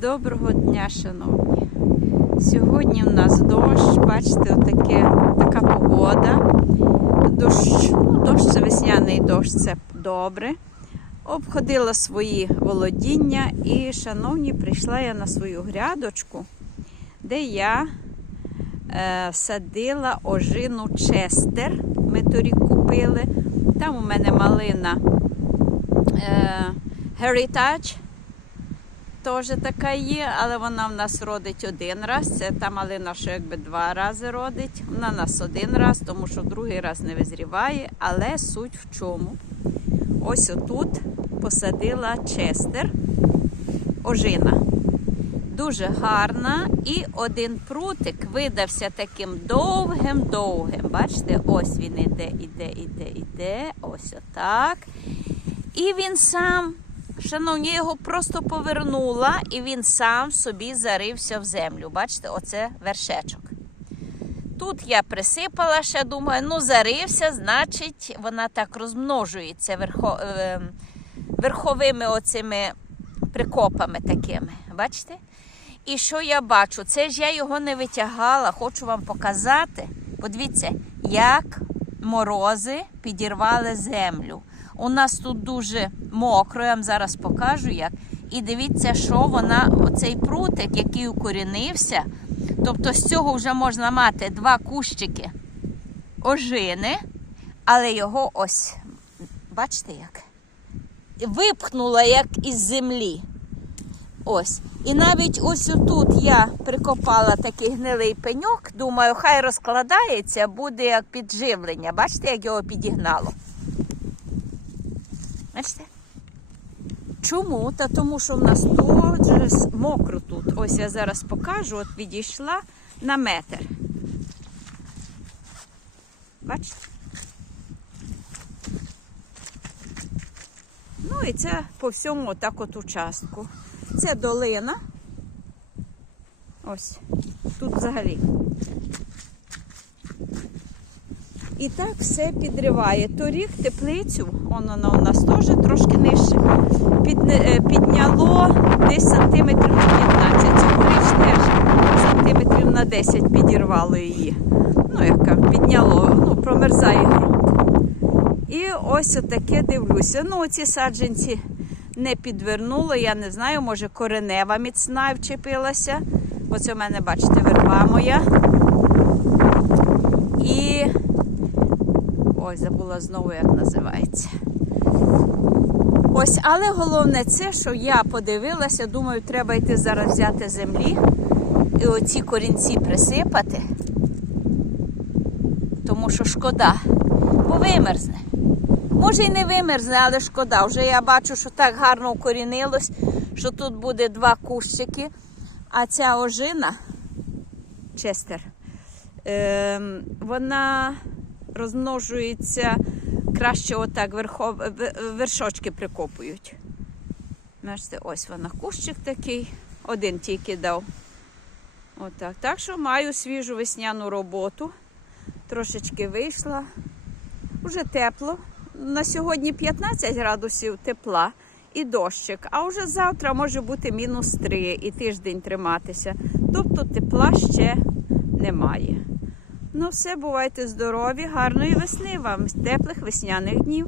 Доброго дня, шановні. Сьогодні в нас дощ, бачите, отаке, така погода. Дощ, ну, дощ це весняний дощ, це добре. Обходила свої володіння і, шановні, прийшла я на свою грядочку, де я е, садила ожину Честер. Ми торік купили. Там у мене малина е, Heritage теж така є, але вона в нас родить один раз. Це та малина, що якби два рази родить. Вона в нас один раз, тому що другий раз не визріває. Але суть в чому? Ось отут посадила Честер, ожина. Дуже гарна. І один прутик видався таким довгим-довгим. Бачите, ось він іде, іде, іде, іде. Ось отак. І він сам. Шановні, я його просто повернула, і він сам собі зарився в землю. Бачите, оце вершечок. Тут я присипала ще, думаю, ну зарився, значить, вона так розмножується верхо, е, верховими оцими прикопами такими. Бачите? І що я бачу? Це ж я його не витягала, хочу вам показати. Подивіться, як морози підірвали землю. У нас тут дуже мокро, я вам зараз покажу як. І дивіться, що вона, оцей прутик, який укорінився. Тобто з цього вже можна мати два кущики ожини, але його ось, бачите як? Випхнула як із землі. Ось. І навіть ось тут я прикопала такий гнилий пеньок. Думаю, хай розкладається, буде як підживлення. Бачите, як його підігнало? Бачите? Чому? Та тому, що в нас дуже мокро тут. Ось я зараз покажу, от відійшла на метр. Бачите? Ну і це по всьому так от участку. Це долина. Ось. Тут взагалі. І так все підриває. Торік теплицю, вона у нас теж трошки нижче, під, е, підняло десь сантиметрів на 15. Цьогоріч теж сантиметрів на 10 підірвало її. Ну, яка підняло, ну, промерзає ґрунт. І ось отаке дивлюся. Ну, оці саджанці не підвернуло, я не знаю, може коренева міцна вчепилася. Оце в мене, бачите, верба моя. І ой, забула знову, як називається. Ось, але головне це, що я подивилася, думаю, треба йти зараз взяти землі і оці корінці присипати, тому що шкода, бо вимерзне. Може і не вимерзне, але шкода. Вже я бачу, що так гарно укорінилось, що тут буде два кущики. А ця ожина, Честер, е, вона розмножується краще отак, верхов, вершочки прикопують. Бачите, ось вона кущик такий, один тільки дав. Отак. Так що маю свіжу весняну роботу. Трошечки вийшла. Уже тепло. На сьогодні 15 градусів тепла і дощик, а вже завтра може бути мінус 3 і тиждень триматися. Тобто тепла ще немає. Ну, все, бувайте здорові, гарної весни вам, теплих весняних днів.